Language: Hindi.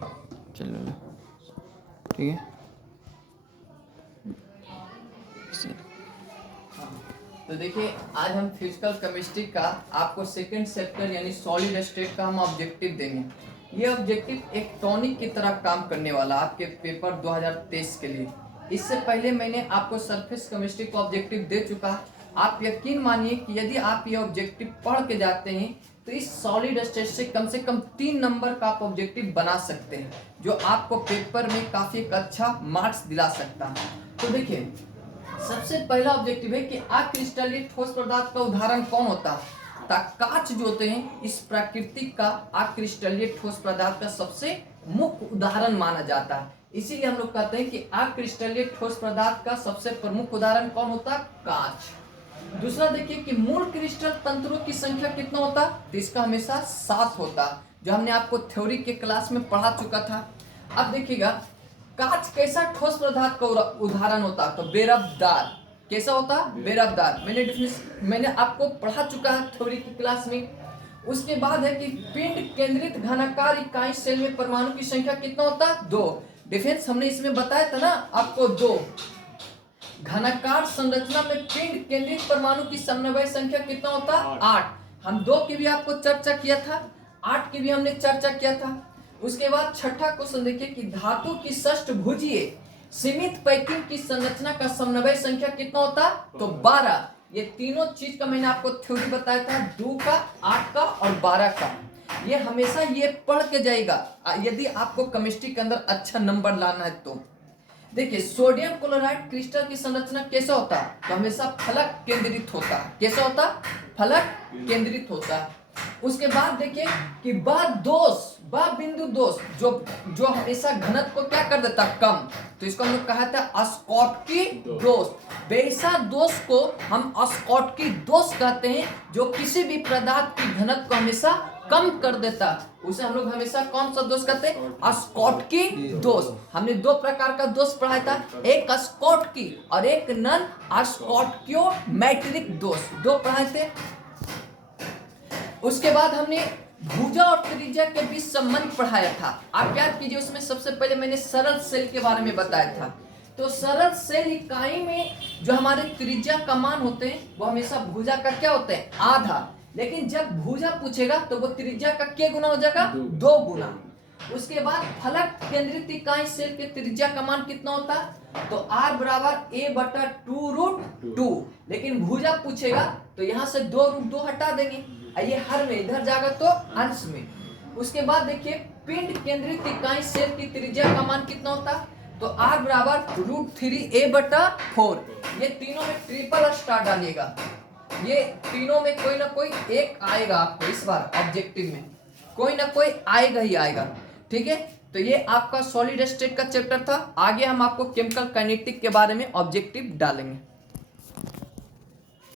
चलो ठीक है। तो देखिए आज हम फिजिकल केमिस्ट्री का आपको सेकंड चैप्टर यानी सॉलिड स्टेट का हम ऑब्जेक्टिव देंगे। ये ऑब्जेक्टिव एक टॉनिक की तरह काम करने वाला आपके पेपर 2023 के लिए। इससे पहले मैंने आपको सरफेस केमिस्ट्री का ऑब्जेक्टिव दे चुका। आप यकीन मानिए कि यदि आप ये ऑब्जेक्टिव पढ़ के जाते हैं तो इस सॉलिड स्टेट से कम 3 नंबर का आप ऑब्जेक्टिव बना सकते हैं, जो आपको पेपर में काफी एक अच्छा मार्क्स दिला सकता है। तो देखिए सबसे पहला ऑब्जेक्टिव है कि अक्रिस्टलीय ठोस पदार्थ का उदाहरण कौन होता है। कांच जो होते हैं इस प्राकृतिक का अक्रिस्टलीय ठोस पदार्थ का सबसे मुख्य उदाहरण माना जाता है। इसीलिए हम लोग कहते हैं कि अक्रिस्टलीय ठोस पदार्थ का सबसे प्रमुख उदाहरण कौन होता है, कांच। दूसरा देखिए कि मूल क्रिस्टल तंत्रों की संख्या कितना होता है, तो इसका हमेशा 7 होता, जो हमने आपको थ्योरी के क्लास में पढ़ा चुका था। अब देखिएगा कांच कैसा ठोस पदार्थ का उदाहरण होता, तो बेरफ्तार। कैसा होता, बेरफ्तार। मैंने आपको पढ़ा चुका है थ्योरी की क्लास में। उसके बाद है कि पिंड केंद्रित घनाकार इकाई सेल में परमाणु की संख्या कितना होता है, 2। डिफेंस हमने इसमें बताया था ना आपको 2। घनाकार संरचना में पिंड केंद्रित परमाणु की समन्वय संख्या कितना होता है, 8। हम 2 की भी आपको चर्चा किया था, 8 की भी हमने चर्चा किया था। उसके बाद छठा क्वेश्चन देखिए कि धातु की षष्ठभुजीय सीमित पैकिंग की संरचना का समन्वय संख्या कितना होता है, तो 12। ये तीनों चीज का मैंने आपको थ्योरी बताया था, 2 का, 8 का और 12 का। ये हमेशा ये पढ़ के जाएगा यदि आपको केमिस्ट्री के अंदर अच्छा नंबर लाना है तो। देखिए सोडियम क्लोराइड क्रिस्टल की संरचना कैसा होता है, तो हमेशा फलक केंद्रित होता है। कैसा होता, फलक केंद्रित होता है। उसके बाद देखिए कि बिंदु दोष जो हमेशा घनत्व को क्या कर देता, कम, तो इसको हम लोग कहा था स्कॉटकी दोष। वैसा दोष को हम स्कॉटकी दोष कहते हैं, जो किसी भी पदार्थ की घनत्व को हमेशा कम कर देता, उसे हम लोग हमेशा कौन सा दोष कहते हैं, स्कॉटकी दोष। हमने 2 प्रकार का दोष पढ़ाया था, एक स्कॉटकी और एक नॉन स्कॉटकियोमेट्रिक दोष, 2 पढ़ाए थे। उसके बाद हमने भुजा और त्रिज्या के बीच संबंध पढ़ाया था। आप याद कीजिए, उसमें सबसे पहले मैंने सरल सेल के बारे में बताया था। तो सरल सेल इकाई में जो हमारे त्रिज्या का मान होते हैं वो हमेशा भुजा का क्या होते हैं, आधा। लेकिन जब भुजा पूछेगा तो वो त्रिज्या का क्या गुना हो जाएगा, 2 गुना। उसके बाद फलक केंद्रित इकाई सेल के त्रिज्या का मान कितना होता है, तो r बराबर a/2√2। लेकिन भुजा पूछेगा तो यहाँ से 2√2 हटा देंगे, ये हर में इधर जाएगा तो अंश में। उसके बाद देखिए पिंड केंद्रित इकाई सेल की त्रिज्या का मान कितना होता है, तो r बराबर √3a/4। ये तीनों में ट्रिपल स्टार डालिएगा, ये तीनों में कोई ना कोई एक आएगा आपको इस बार ऑब्जेक्टिव में, कोई ना कोई आएगा ही आएगा। ठीक है, तो ये आपका सॉलिड स्टेट का चैप्टर था। आगे हम आपको केमिकल काइनेटिक के बारे में ऑब्जेक्टिव डालेंगे।